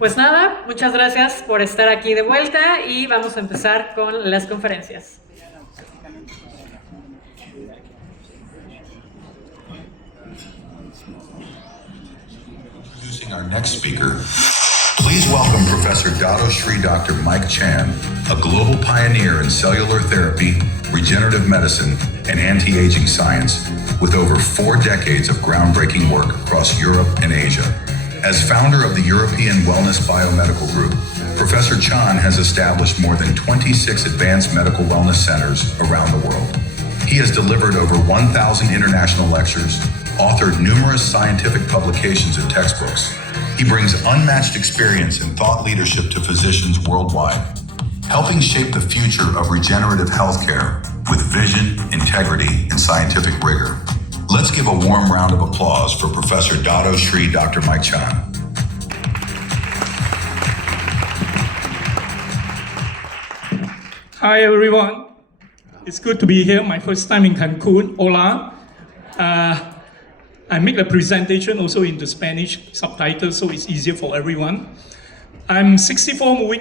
Pues nada, muchas gracias por estar aquí de vuelta y vamos a empezar con las conferencias. Introducing our next speaker, please welcome Professor Dr. Mike Chan, a global pioneer in cellular therapy, regenerative medicine, and anti-aging science, with over 4 decades of groundbreaking work across Europe and Asia. As founder of the European Wellness Biomedical Group, Professor Chan has established more than 26 advanced medical wellness centers around the world. He has delivered over 1,000 international lectures, authored numerous scientific publications and textbooks. He brings unmatched experience and thought leadership to physicians worldwide, helping shape the future of regenerative healthcare with vision, integrity, and scientific rigor. Let's give a warm round of applause for Professor Dr. Mike Chan. Hi everyone, it's good to be here. My first time in Cancun. Hola. I make the presentation also into Spanish subtitles so it's easier for everyone. I'm 64 moving